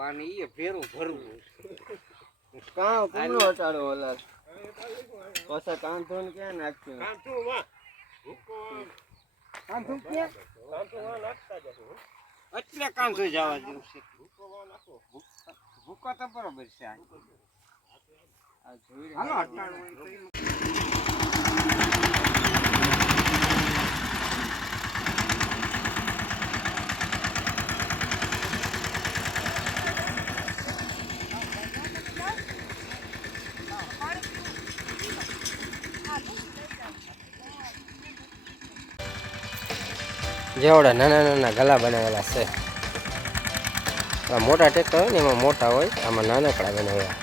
આની એ ભેરું ભરવું. કાં કોનો અટાડો ઓલા? પાછા કાન ધોન ક્યાં? નાખ્યું એટલે કામ થઈ જવા જેવું છે. ભૂકો તો બરોબર છે આ. આ જોઈ હાલો અટાણું જેવડા નાના નાના ગલા બનાવેલા છે. મોટા ટેક્ટર હોય ને એમાં મોટા હોય, આમાં નાનકડા બનાવ્યા.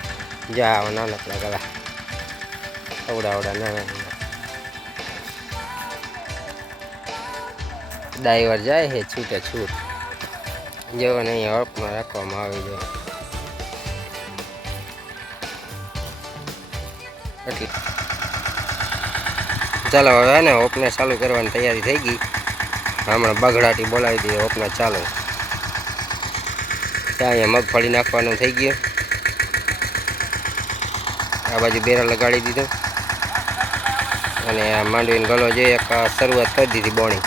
જ્યાં આવા નાનકડા ગલા. અવડા અવડા નાના નાના. ડ્રાઈવર જાય છે, છૂટે છૂટ. જેઓને અહીંયા અર્પમાં રાખવામાં આવી જાય. ચાલો, હવે ને ઓપને ચાલુ કરવાની તૈયારી થઈ ગઈ. હમણાં બગડાટી બોલાવી દઈએ, ઓપના ચાલો. ત્યાં અહીંયા મગફળી નાખવાનું થઈ ગયું. આ બાજુ બેરા લગાડી દીધું. અને આ માંડવીનો ગલો જે એક શરૂઆત કરી દીધી બોણી.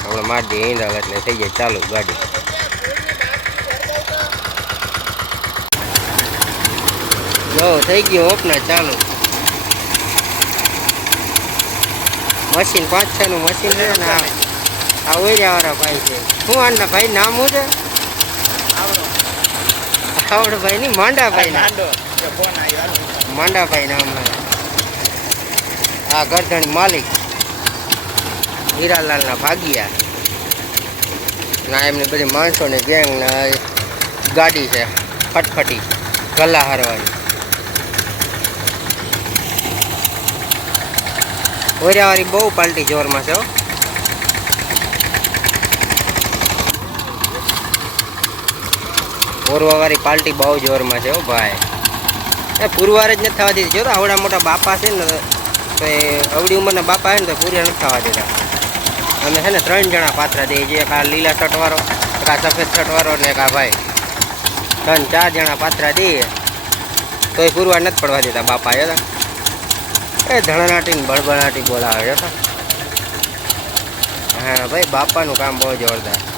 હમણાં મારી દઈએ ઈંડાલ એટલે થઈ જાય, ચાલુ ગાડી. જો, થઈ ગયું ઓપના, ચાલુ. મશીન પાંચ છ નું મશીન છે ને આ ઓરિયાવાળા ભાઈ છે. શું આના ભાઈ નામ શું છે? આવડભાઈ ની માંડાભાઈ માંડાભાઈ નામ. આ ગરધણ માલિક. હીરાલાલના ભાગિયા. ના એમની બધી માણસોની ગેંગ ના ગાડી છે. ફટફટી. ગલ્લા હારવાની. ઓરિયાવાળી બહુ પાલટી જોરમાં છે હો પાલટી બહુ જોરમાં છે હો ભાઈ. એ પૂરવાર જ નથી થવા દીધી. જો આવડા મોટા બાપા છે ને, તો એ અવડી ઉંમરના બાપા છે ને, તો પૂરા નથી થવા દેતા અમે છે ને ત્રણ જણા પાત્રા દઈએ છીએ. એક આ લીલા શર્ટવાળો એક આ સફેદ શર્ટવાળો ને એક આ ભાઈ. ત્રણ ચાર જણા પાત્રા દઈએ. તો એ પૂરવાર નથી પડવા દેતા બાપા એ એ ધણનાટી બળબણાટી બોલાવે છે હા, ભાઈ, બાપાનું કામ બહુ જોરદાર.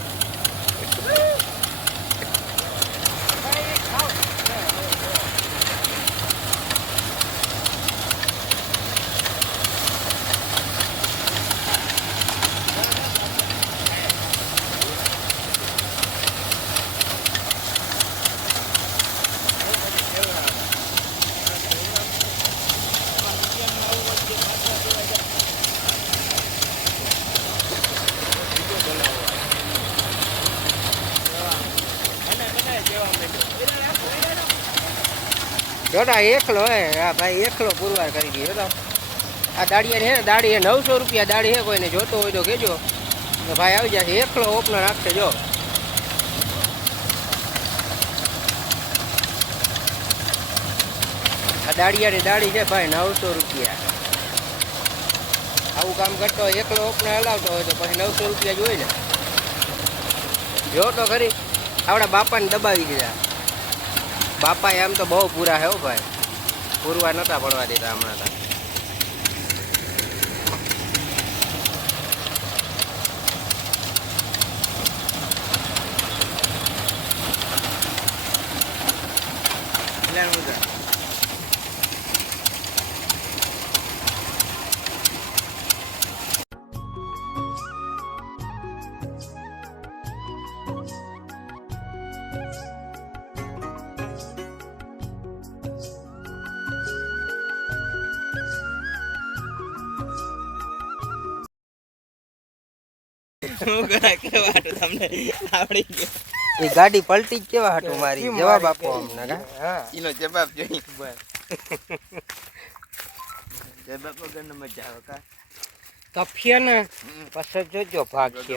જોડા એકલો હે. હા ભાઈ એકલો પુરવાર કરી દીધો તો આ દાડીએ હે દાડી નવસો રૂપિયા દાડી હે કોઈને જોતો હોય તો કહેજો. તો ભાઈ આવી જશે. એકલો ઓપનર રાખશે જો. આ દાડિયાની દાડી છે ભાઈ નવસો રૂપિયા. આવું કામ કરતો હોય, એકલો ઓપનર હલાવતો હોય તો પછી નવસો રૂપિયા જોઈ ને. જો તો ખરી. આપણા બાપાને દબાવી દીધા. બાપા એમ તો બહુ પૂરા હે ભાઈ. પૂરવા નતા પડવા દેતા હમણાં તો. એ ગાડી પલટી જ કેવા હાટું મારી? જવાબ આપો અમને કા? એનો જવાબ જોઈ જવાબ વગર મજા આવે કા? કફીએ ને પછી જોજો ભાગ છે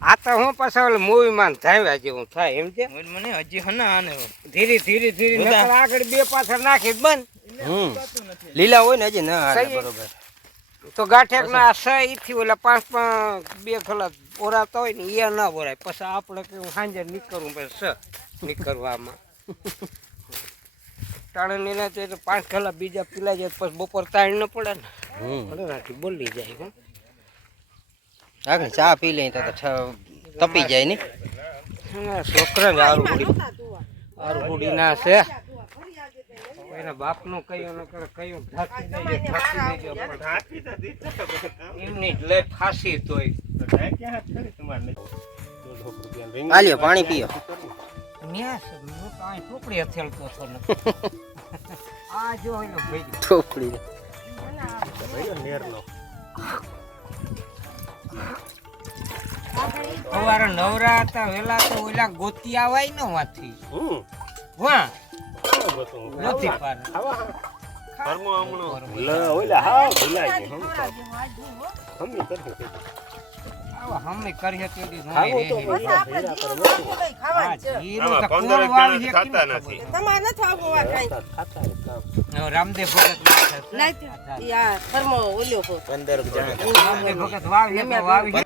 આ તો હું પાછા મૂવીમાં ધાવ્યા જેવું થાય એમ છે? મને હજી હના આને ધીરે ધીરે ધીરે આગળ બે પાછળ નાખી જ બંધ. લીલા હોય ને હજી ના બરોબર. તો ગાંઠેક ના સ ઈથી ઓલા પાંચ પાંચ બે ખલા ઓરાતા હોય ને એ ના બોરાય પછી આપણે કેવું સાંજે નીકળવું પછી સ નીકળવામાં. ટાણે લીલા તે તો પાંચ ખલા બીજા પીલા જાય પછી બપોર તાણ ન પડે ને. ભલે નાખી બોલી જાય હું. આગળ ચા પી લઈ તો તપી જાય ને? છોકરા ને આરું હુડી ના છે. એના બાપનું કયું ન કરે કયું ઢાંકી દેજો ઢાંકી તો દીધો એમની લે ફાંસી તોય. આલ્યો પાણી પીઓ. ટોપડી હતો ને. આ જો એનો ભાઈ. સવારે નવરા હતા વેલા તો ઓલા ગોતી આવાય ને વાથી વાહ. હા, છે. નથી રામદેવ ભગત વાવી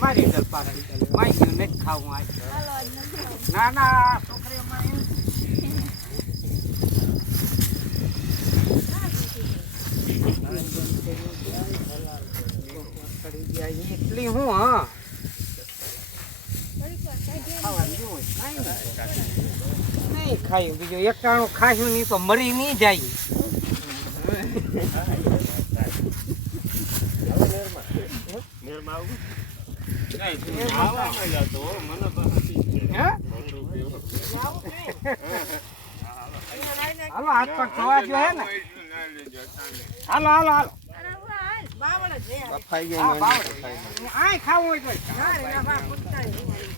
મારી અંદર પાડે. માઈ ગયું નથી ખાવું. આ ના. ના છોકરી અમારી એટલી હું હા. નહીં ખાયું બીજું એકાણું ખાશું નહીં તો મરી નહીં જાય. હે? હાલો હાથ પગ થવા ગયો હે ને? હાલો હાલો હાલો. બાવળ. જ છે. ખાઈ હા, ગયા બાવળે. આય ખાવું હોય તો ના રે, ના, બા, પૂછતા નહીં.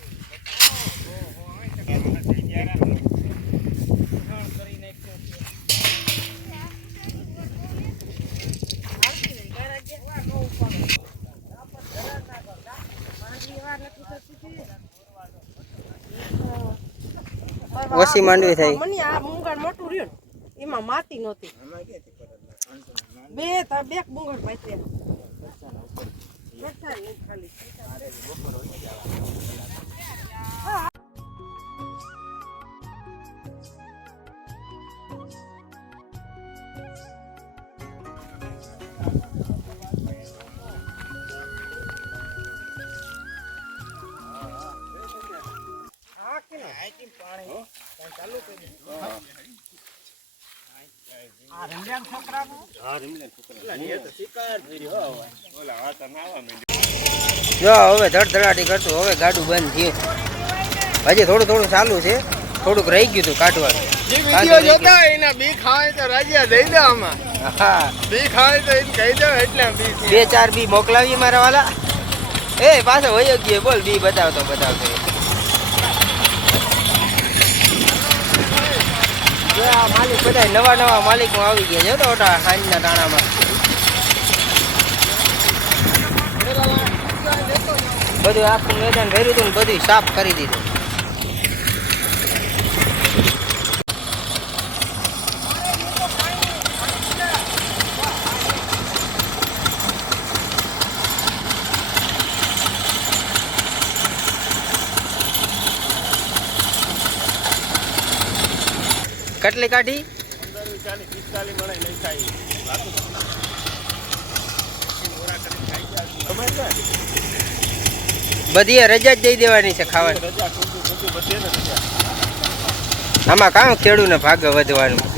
ઓછી માંડવી થઈ. મને આ મૂંગળ મોટું રહ્યું ને, એમાં માતી નહોતી. બે તા- બે મૂંગળ પાછી જો હવે ધડધડાટી કરતું હવે ગાડું બંધ થયું. હજી થોડું થોડું ચાલુ છે. થોડુંક રહી ગયું હતું કાઢવાનું. જોતા એના બી ખાય તો રાજીયા દઈ દે આમાં. બી ખાય તો એને કહી દે એટલે બી બે ચાર બી મોકલાવીએ મારા વાલા. એ પાછો વયો ગયો બોલ બી બતાવતો બતાવતો. માલિક બધા નવા નવા માલિકો આવી ગયા છે તો હાંજના દાણામાં. બધું આખું મેદાન ભર્યું હતું ને બધું સાફ કરી દીધું. કેટલી કાઢી? બધી રજા જ દઈ દેવાની છે ખાવાની. આમાં કામ ખેડૂને ભાગ વધવાનું.